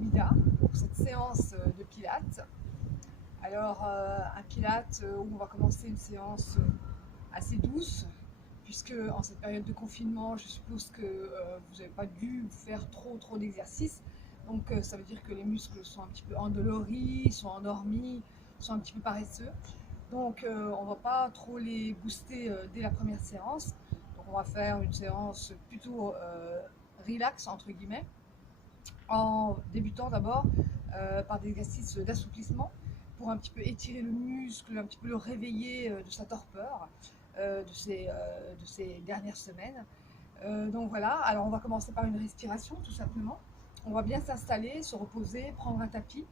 Subida pour cette séance de pilates. Alors un pilates où on va commencer une séance assez douce, puisque en cette période de confinement, je suppose que vous n'avez pas dû faire trop d'exercices. Donc ça veut dire que les muscles sont un petit peu endoloris, sont endormis, sont un petit peu paresseux. Donc on ne va pas trop les booster dès la première séance. Donc on va faire une séance plutôt relax entre guillemets, en débutant d'abord par des exercices d'assouplissement pour un petit peu étirer le muscle, un petit peu le réveiller de sa torpeur de ces dernières semaines. Donc voilà, alors on va commencer par une respiration tout simplement. On va bien s'installer, se reposer, prendre un tapis,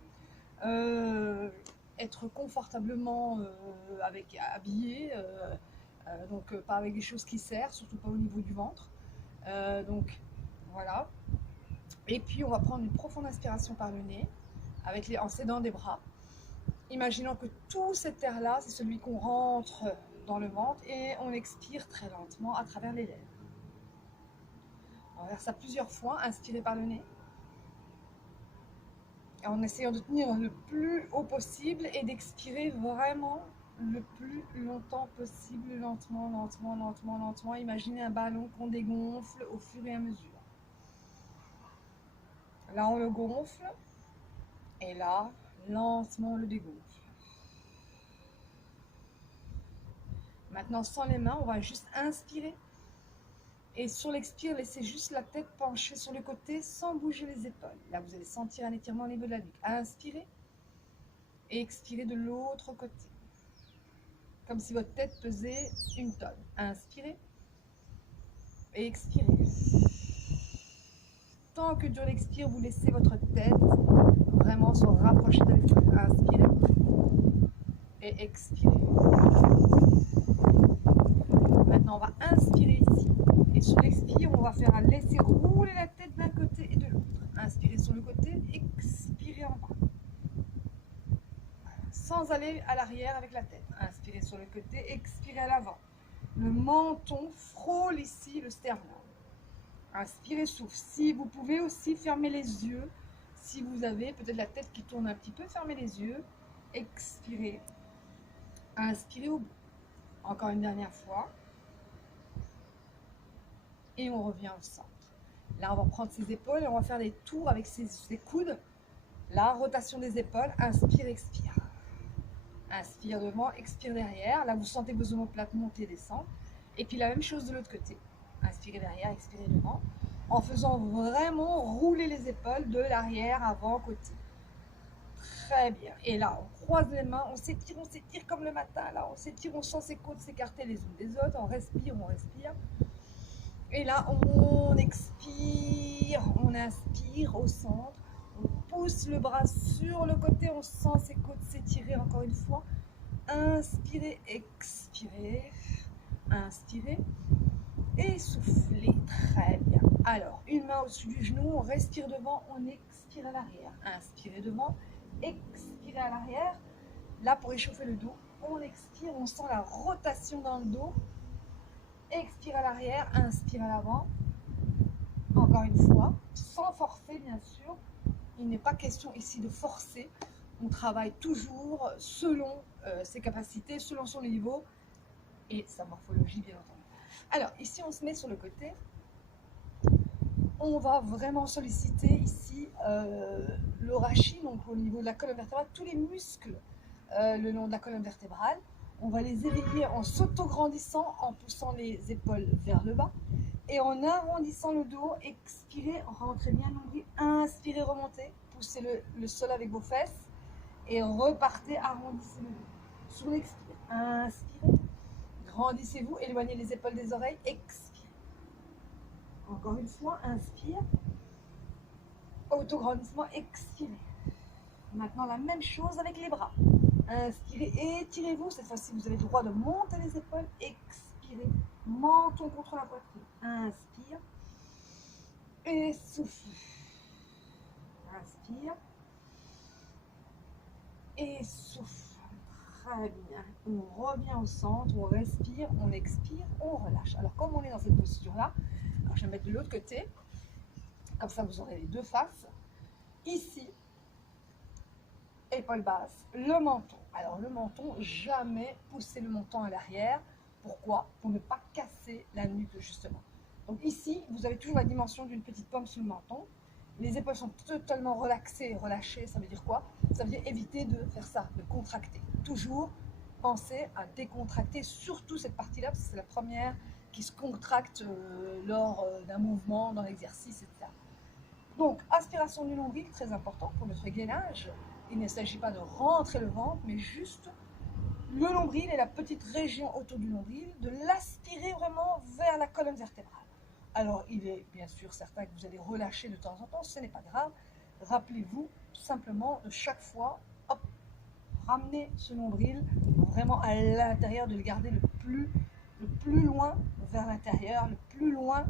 être confortablement habillé, donc pas avec des choses qui serrent, surtout pas au niveau du ventre. Donc voilà. Et puis on va prendre une profonde inspiration par le nez, en s'aidant des bras. Imaginons que tout cet air-là, c'est celui qu'on rentre dans le ventre et on expire très lentement à travers les lèvres. On va faire ça plusieurs fois, inspirer par le nez, en essayant de tenir le plus haut possible et d'expirer vraiment le plus longtemps possible, lentement. Imaginez un ballon qu'on dégonfle au fur et à mesure. Là, on le gonfle et là, lentement, on le dégonfle. Maintenant, sans les mains, on va juste inspirer. Et sur l'expire, laissez juste la tête penchée sur le côté sans bouger les épaules. Là, vous allez sentir un étirement au niveau de la nuque. Inspirez et expirez de l'autre côté. Comme si votre tête pesait une tonne. Inspirez et expirez. Tant que dure l'expire, vous laissez votre tête vraiment se rapprocher de l'épaule. Inspirez et expirez. Maintenant, on va inspirer ici. Et sur l'expire, on va faire laisser rouler la tête d'un côté et de l'autre. Inspirez sur le côté, expirez en bas. Sans aller à l'arrière avec la tête. Inspirez sur le côté, expirez à l'avant. Le menton frôle ici le sternum. Inspirez, souffle. Si vous pouvez aussi fermer les yeux, si vous avez peut-être la tête qui tourne un petit peu, fermez les yeux. Expirez. Inspirez au bout. Encore une dernière fois. Et on revient au centre. Là, on va prendre ses épaules et on va faire des tours avec ses coudes. Là, rotation des épaules. Inspire, expire. Inspire devant, expire derrière. Là, vous sentez vos omoplates monter et descendre. Et puis la même chose de l'autre côté. Inspirez derrière, expirez devant. En faisant vraiment rouler les épaules de l'arrière, avant, côté. Très bien. Et là, on croise les mains, on s'étire comme le matin. Là, on s'étire, on sent ses côtes s'écarter les unes des autres. On respire. Et là, on expire, on inspire au centre. On pousse le bras sur le côté, on sent ses côtes s'étirer encore une fois. Inspirez, expirez. Inspirez et soufflez. Très bien. Alors, une main au-dessus du genou, on respire devant, on expire à l'arrière. Inspirez devant, expirez à l'arrière. Là, pour échauffer le dos, on expire, on sent la rotation dans le dos. Expire à l'arrière, inspire à l'avant. Encore une fois, sans forcer bien sûr. Il n'est pas question ici de forcer. On travaille toujours selon ses capacités, selon son niveau et sa morphologie bien entendu. Alors ici on se met sur le côté. On va vraiment solliciter ici le rachis, donc au niveau de la colonne vertébrale, tous les muscles le long de la colonne vertébrale. On va les éveiller en s'auto-grandissant, en poussant les épaules vers le bas et en arrondissant le dos. Expirez, rentrez bien nombril, inspirez, remontez, poussez le sol avec vos fesses et repartez, arrondissez le dos. Sur l'expire, inspirez, grandissez-vous, éloignez les épaules des oreilles, expirez. Encore une fois, inspire, auto-grandissement, expirez. Maintenant la même chose avec les bras. Inspirez, étirez-vous. Cette fois-ci, vous avez le droit de monter les épaules. Expirez, menton contre la poitrine. Inspire et souffle. Inspire et souffle. Très bien. On revient au centre, on respire, on expire, on relâche. Alors, comme on est dans cette posture-là, je vais mettre de l'autre côté. Comme ça, vous aurez les deux faces. Ici, épaules basses, le menton. Alors le menton, jamais pousser le menton à l'arrière. Pourquoi? Pour ne pas casser la nuque justement. Donc ici, vous avez toujours la dimension d'une petite pomme sous le menton. Les épaules sont totalement relaxées, relâchées. Ça veut dire quoi? Ça veut dire éviter de faire ça, de contracter. Toujours penser à décontracter, surtout cette partie-là, parce que c'est la première qui se contracte lors d'un mouvement, dans l'exercice, etc. Donc, aspiration du nombril, très important pour notre gainage. Il ne s'agit pas de rentrer le ventre, mais juste le nombril et la petite région autour du nombril, de l'aspirer vraiment vers la colonne vertébrale. Alors, il est bien sûr certain que vous allez relâcher de temps en temps, ce n'est pas grave. Rappelez-vous simplement de chaque fois, hop, ramener ce nombril vraiment à l'intérieur, de le garder le plus loin vers l'intérieur, le plus loin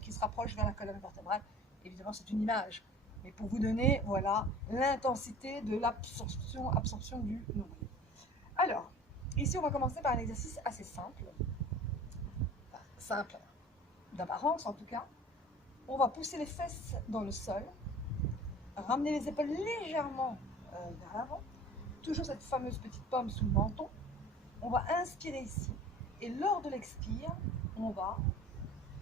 qui se rapproche vers la colonne vertébrale. Évidemment, c'est une image, mais pour vous donner, voilà, l'intensité de absorption du nombril. Alors, ici, on va commencer par un exercice assez simple, simple d'apparence en tout cas. On va pousser les fesses dans le sol, ramener les épaules légèrement vers l'avant, toujours cette fameuse petite pomme sous le menton. On va inspirer ici, et lors de l'expire, on va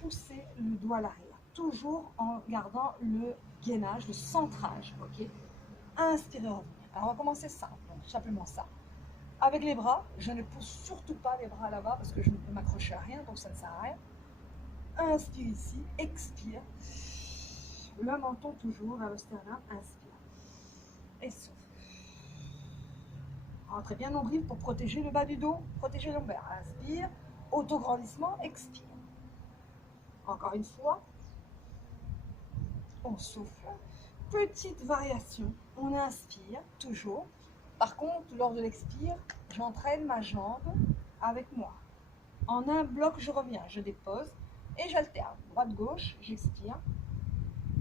pousser le doigt à l'arrière, toujours en gardant le gainage, le centrage, ok? Inspirez, revenir. Alors on va commencer simple, donc tout simplement ça. Avec les bras, je ne pousse surtout pas les bras là-bas parce que je ne peux m'accrocher à rien, donc ça ne sert à rien. Inspire ici, expire. Le menton toujours vers le sternum, inspire. Et souffle. Rentrez bien nombril pour protéger le bas du dos, protéger le lombaire. Inspire, autograndissement, expire. Encore une fois, on souffle. Petite variation, on inspire, toujours. Par contre, lors de l'expire, j'entraîne ma jambe avec moi. En un bloc, je reviens, je dépose et j'alterne. Droite-gauche, j'expire,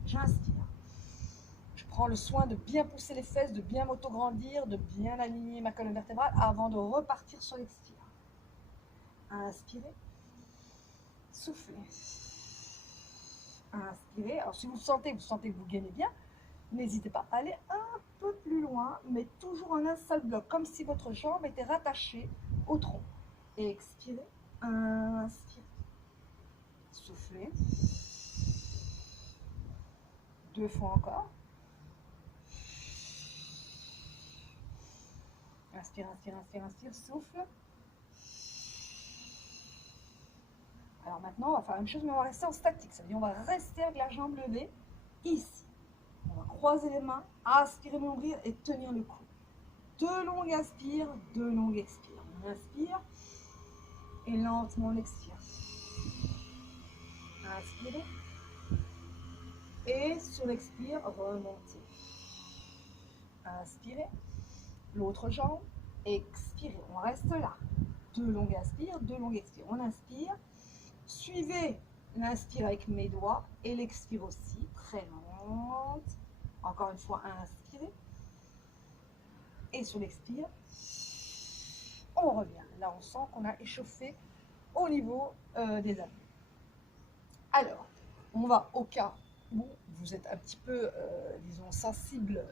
j'inspire. Je prends le soin de bien pousser les fesses, de bien m'autograndir, de bien aligner ma colonne vertébrale avant de repartir sur l'expire. Inspirez, soufflez. Inspirez. Alors si vous sentez que vous gainez bien, n'hésitez pas à aller un peu plus loin, mais toujours en un seul bloc, comme si votre jambe était rattachée au tronc. Et expirez, inspirez, soufflez. 2 fois encore. Inspire, inspire, inspire, inspire, souffle. Alors maintenant, on va faire la même chose, mais on va rester en statique. Ça veut dire on va rester avec la jambe levée ici. On va croiser les mains, aspirer, m'ouvrir et tenir le cou. 2 longues inspire, 2 longues expire. On inspire et lentement on expire. Inspirez. Et sur l'expire, remontez. Inspirez. L'autre jambe, expirez. On reste là. 2 longues inspire, 2 longues expire. On inspire. Suivez l'inspire avec mes doigts et l'expire aussi, très lente. Encore une fois, inspirez. Et sur l'expire, on revient. Là, on sent qu'on a échauffé au niveau des abdos. Alors, on va au cas où vous êtes un petit peu, disons, sensible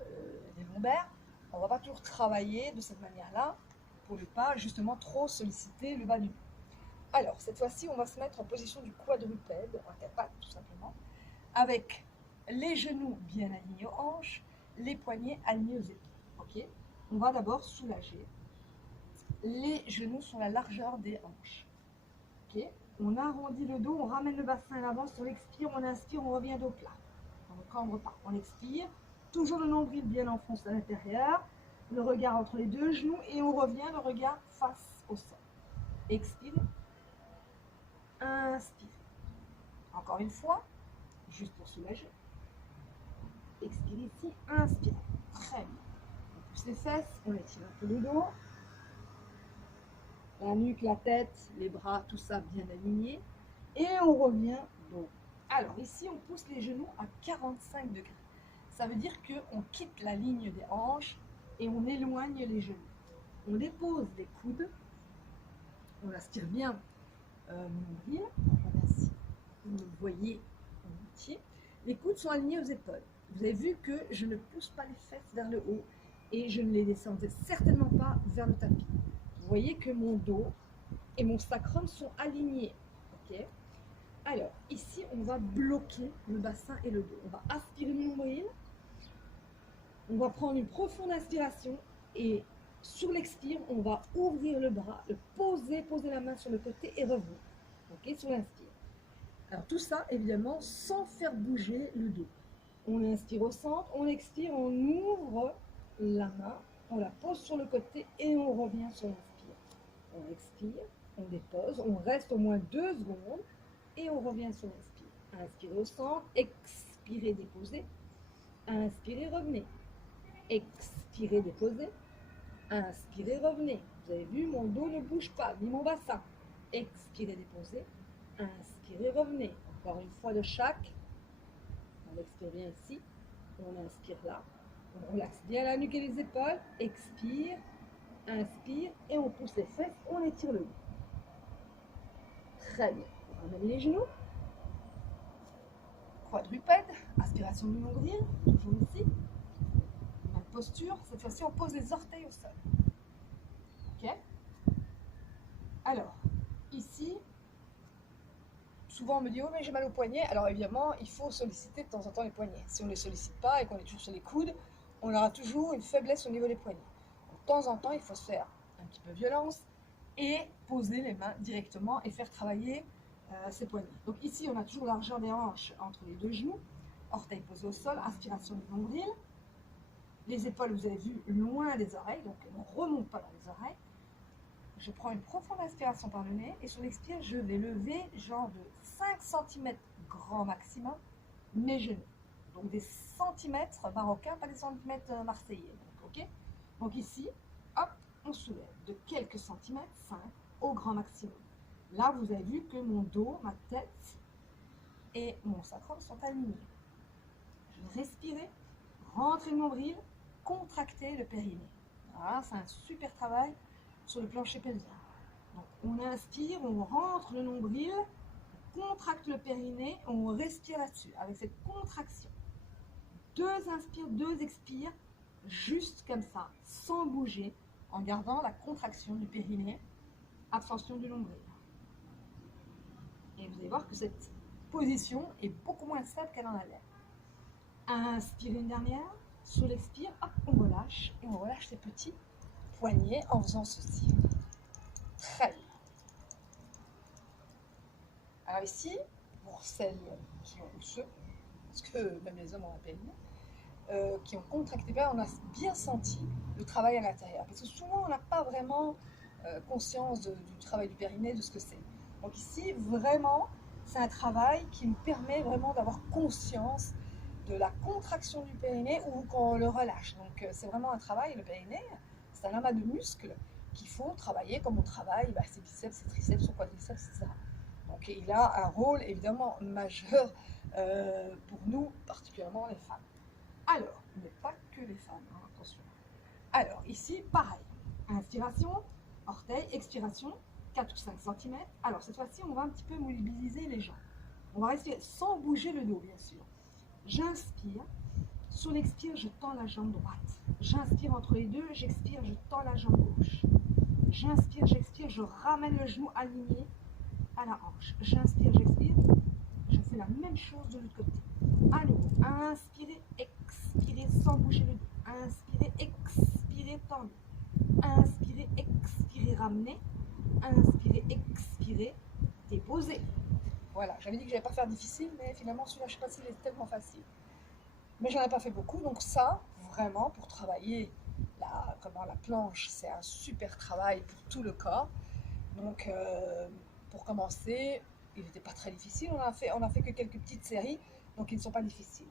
des lombaires. On ne va pas toujours travailler de cette manière-là pour ne pas justement trop solliciter le bas du dos. Alors, cette fois-ci, on va se mettre en position du quadrupède, en quatre-pattes tout simplement, avec les genoux bien alignés aux hanches, les poignets alignés aux épaules. Ok? On va d'abord soulager les genoux sur la largeur des hanches. Ok? On arrondit le dos, on ramène le bassin à l'avant, sur l'expire, on inspire, on revient dos plat. On ne cambre pas, on expire, toujours le nombril bien enfoncé à l'intérieur, le regard entre les deux genoux et on revient, le regard face au sol. Expire. Inspire. Encore une fois, juste pour soulager. Expire ici, inspire. Très bien. On pousse les fesses, on étire un peu le dos. La nuque, la tête, les bras, tout ça bien aligné. Et on revient dos. Alors ici, on pousse les genoux à 45 degrés. Ça veut dire qu'on quitte la ligne des hanches et on éloigne les genoux. On dépose les coudes. On aspire bien mon nombril. Voilà, si vous me voyez en entier. Les coudes sont alignés aux épaules. Vous avez vu que je ne pousse pas les fesses vers le haut et je ne les descends certainement pas vers le tapis. Vous voyez que mon dos et mon sacrum sont alignés. Ok. Alors, ici, on va bloquer le bassin et le dos. On va aspirer le nombril. On va prendre une profonde inspiration et sur l'expire, on va ouvrir le bras, le poser la main sur le côté et revenir. Ok, sur l'inspire. Alors, tout ça, évidemment, sans faire bouger le dos. On inspire au centre, on expire, on ouvre la main, on la pose sur le côté et on revient sur l'inspire. On expire, on dépose, on reste au moins 2 secondes et on revient sur l'inspire. Inspirez au centre, expirez, déposez. Inspirez, revenez. Expirez, déposez. Inspirez, revenez. Vous avez vu, mon dos ne bouge pas, ni mon bassin. Expirez, déposez. Inspirez, revenez. Encore une fois de chaque. On expire bien ici. On inspire là. On relaxe bien la nuque et les épaules. Expire, inspire et on pousse les fesses. On étire le dos. Très bien. On ramène les genoux. Quadrupède. Aspiration du nombril. Toujours ici. Même posture. Cette fois-ci, on pose les orteils au sol. Ok. Alors, ici, souvent on me dit « Oh, mais j'ai mal au poignet ». Alors évidemment, il faut solliciter de temps en temps les poignets. Si on ne les sollicite pas et qu'on est toujours sur les coudes, on aura toujours une faiblesse au niveau des poignets. Donc, de temps en temps, il faut se faire un petit peu violence et poser les mains directement et faire travailler ses poignets. Donc ici, on a toujours la largeur des hanches entre les 2 genoux. Orteils posés au sol, inspiration du nombril. Les épaules, vous avez vu, loin des oreilles, donc on ne remonte pas dans les oreilles. Je prends une profonde inspiration par le nez et sur l'expire, je vais lever genre de 5 cm grand maximum mes genoux. Donc des centimètres marocains, pas des centimètres marseillais. Donc ici, hop, on soulève de quelques centimètres, 5 au grand maximum. Là, vous avez vu que mon dos, ma tête et mon sacrum sont alignés. Je vais respirer, rentrer le nombril, contracter le périnée. Voilà, c'est un super travail sur le plancher pelvien. Donc on inspire, on rentre le nombril, on contracte le périnée, on respire là-dessus avec cette contraction. 2 inspires, 2 expires, juste comme ça, sans bouger, en gardant la contraction du périnée, absorption du nombril. Et vous allez voir que cette position est beaucoup moins stable qu'elle en a l'air. Inspirez une dernière, sur l'expire, hop, on relâche et on relâche les petits poignets en faisant ceci. Très bien. Alors ici, pour celles qui ont, ou ceux, parce que même les hommes ont un périnée, qui ont contracté bien, on a bien senti le travail à l'intérieur. Parce que souvent, on n'a pas vraiment conscience du travail du périnée, de ce que c'est. Donc ici, vraiment, c'est un travail qui nous permet vraiment d'avoir conscience de la contraction du périnée ou quand on le relâche. Donc c'est vraiment un travail, le périnée, c'est un amas de muscles qu'il faut travailler comme on travaille ses biceps, ses triceps, son quadriceps, etc. Donc il a un rôle évidemment majeur pour nous, particulièrement les femmes. Alors, mais pas que les femmes, hein, attention. Alors ici, pareil, inspiration, orteil, expiration, 4 ou 5 cm. Alors cette fois-ci, on va un petit peu mobiliser les jambes. On va respirer sans bouger le dos, bien sûr. J'inspire, sur l'expire, je tends la jambe droite. J'inspire entre les deux, j'expire, je tends la jambe gauche. J'inspire, j'expire, je ramène le genou aligné à la hanche. J'inspire, j'expire, je fais la même chose de l'autre côté. À nouveau, inspirez, expirez sans bouger le dos. Inspirez, expirez, tendez. Inspirez, expirez, ramenez. Inspirez, expirez, déposez. Voilà, j'avais dit que je n'allais pas faire difficile, mais finalement celui-là, je ne sais pas s'il est tellement facile. Mais j'en ai pas fait beaucoup, donc ça, vraiment, pour travailler la planche, c'est un super travail pour tout le corps. Donc, pour commencer, il n'était pas très difficile, on a fait que quelques petites séries, donc ils ne sont pas difficiles.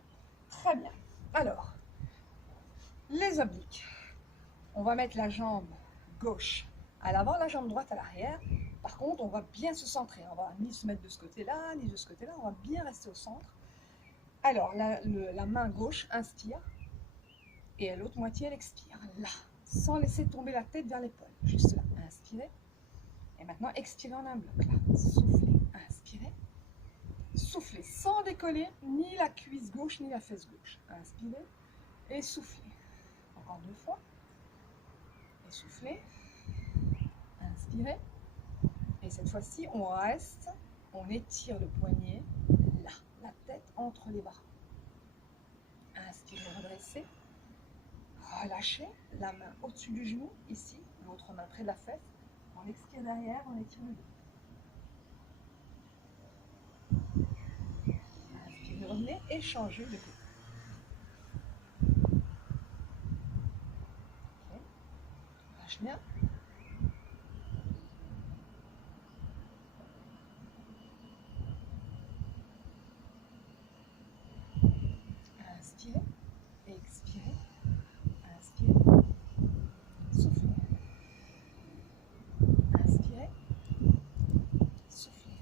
Très bien. Alors, les obliques. On va mettre la jambe gauche à l'avant, la jambe droite à l'arrière. Par contre, on va bien se centrer. On va ni se mettre de ce côté-là, ni de ce côté-là. On va bien rester au centre. Alors, la main gauche inspire et l'autre moitié, elle expire. Là, sans laisser tomber la tête vers l'épaule. Juste là, inspirez. Et maintenant, expirez en un bloc. Là, soufflez, inspirez. Soufflez sans décoller ni la cuisse gauche ni la fesse gauche. Inspirez et soufflez. Encore 2 fois. Et soufflez. Inspirez. Et cette fois-ci, on reste, on étire le poignet là, la tête entre les bras. Inspirez, redressez. Relâchez la main au-dessus du genou, ici, l'autre main près de la fesse. On expire derrière, on étire le dos. Inspirez, revenez et changez de côté. Okay. Lâche bien. Inspirez, expirez, inspirez, soufflez. Inspirez, soufflez.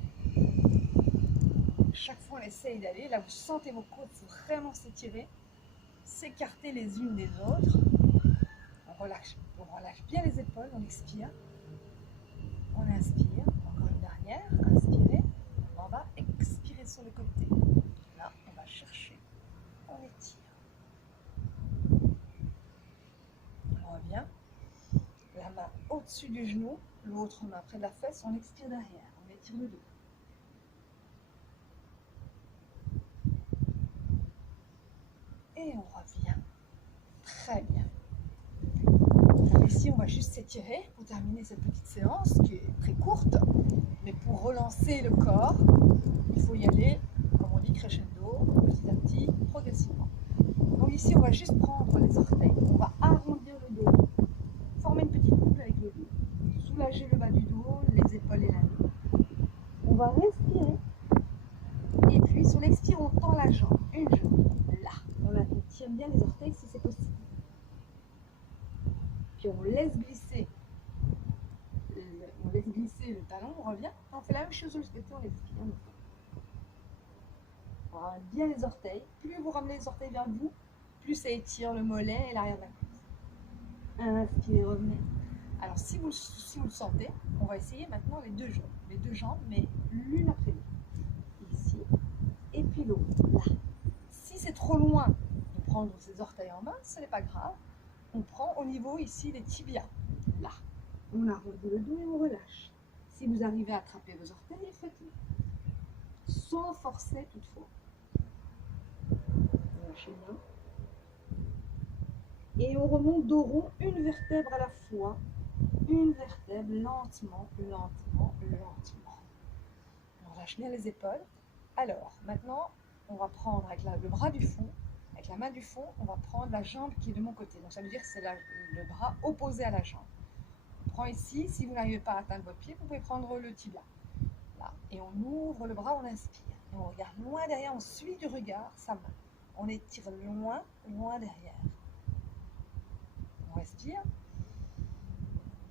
Chaque fois, on essaye d'aller. Là, vous sentez vos côtes vraiment s'étirer, s'écarter les unes des autres. On relâche bien les épaules, on expire. On inspire, encore une dernière, inspirez. On va expirer sur le côté. Là, on va chercher, on étire. On revient. La main au-dessus du genou, l'autre main près de la fesse, on expire derrière, on étire le dos. Et on revient. Très bien. Ici, on va juste s'étirer pour terminer cette petite séance qui est très courte. Mais pour relancer le corps, il faut y aller, comme on dit, crescendo, petit à petit, progressivement. Donc ici, on va juste prendre les orteils. On va arrondir le dos, former une petite boucle avec le dos. Soulager le bas du dos, les épaules et la nuque. On va respirer. Et puis, sur l'expire, on tend la jambe. Une jambe, là. On tire bien les orteils si c'est possible. Puis on laisse glisser le talon, on revient. On fait la même chose de l'autre côté, on expire. On ramène bien les orteils. Plus vous ramenez les orteils vers vous, plus ça étire le mollet et l'arrière de la cuisse. Inspirez, revenez. Alors si vous le sentez, on va essayer maintenant les deux jambes, mais l'une après l'autre. Ici, et puis l'autre, là. Si c'est trop loin de prendre ses orteils en main, ce n'est pas grave. On prend au niveau ici des tibias, là. On arrondit le dos et on relâche. Si vous arrivez à attraper vos orteils, faites-le. Sans forcer toutefois. Lâchez bien. Et on remonte dos rond, une vertèbre à la fois. Une vertèbre, lentement, lentement, lentement. On relâche bien les épaules. Alors, maintenant, on va prendre avec le bras du fond. Avec la main du fond, on va prendre la jambe qui est de mon côté. Donc ça veut dire que c'est le bras opposé à la jambe. On prend ici, si vous n'arrivez pas à atteindre votre pied, vous pouvez prendre le tibia. Là. Et on ouvre le bras, on inspire. Et on regarde loin derrière, on suit du regard sa main. On étire loin, loin derrière. On respire.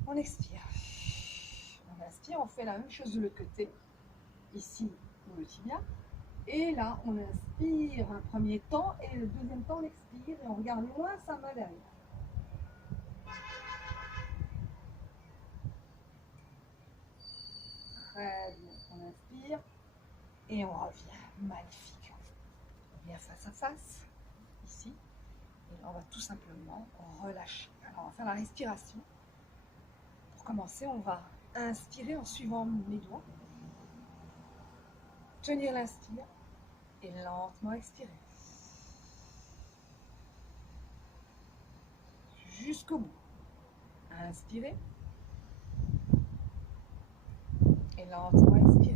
On expire. On inspire, on fait la même chose de l'autre côté. Ici, pour le tibia. Et là, on inspire un premier temps et le deuxième temps, on expire et on regarde loin sa main derrière. Très bien. On inspire et on revient. Magnifique. On revient face à face, ici. Et là, on va tout simplement relâcher. Alors, on va faire la respiration. Pour commencer, on va inspirer en suivant mes doigts. Tenir l'inspire. Et lentement expirer. Jusqu'au bout. Inspirez. Et lentement expirer.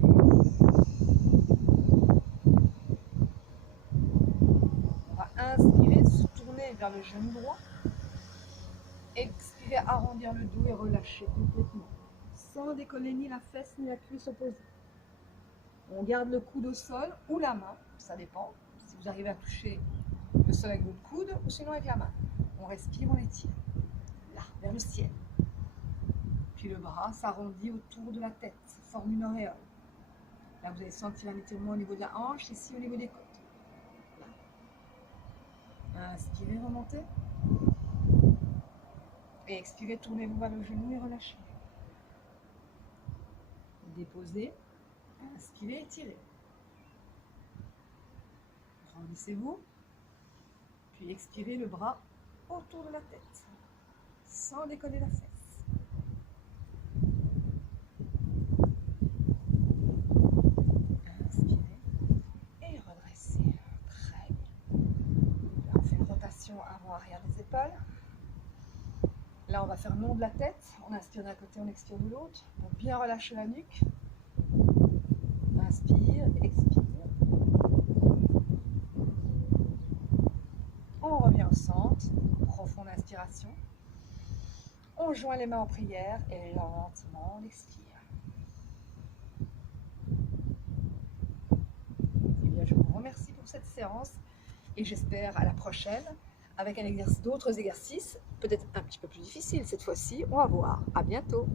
On va inspirer, se tourner vers le genou droit. Expirer, arrondir le dos et relâcher complètement. Sans décoller ni la fesse ni la cuisse opposée. On garde le coude au sol ou la main, ça dépend. Si vous arrivez à toucher le sol avec votre coude ou sinon avec la main. On respire, on étire. Là, vers le ciel. Puis le bras s'arrondit autour de la tête, forme une auréole. Là, vous allez sentir un étirement au niveau de la hanche, ici au niveau des côtes. Là. Inspirez, remontez. Et expirez, tournez-vous vers le genou et relâchez. Déposez. Inspirez, étirez. Agrandissez-vous. Puis expirez le bras autour de la tête, sans décoller la fesse. Inspirez et redressez. Très bien. Là, on fait une rotation avant-arrière des épaules. Là, on va faire le long de la tête. On inspire d'un côté, on expire de l'autre. Pour bien relâcher la nuque. Inspire, expire. On revient au centre. Profonde inspiration. On joint les mains en prière et lentement on expire. Eh bien, je vous remercie pour cette séance et j'espère à la prochaine avec d'autres exercices, peut-être un petit peu plus difficiles cette fois-ci. On va voir. À bientôt.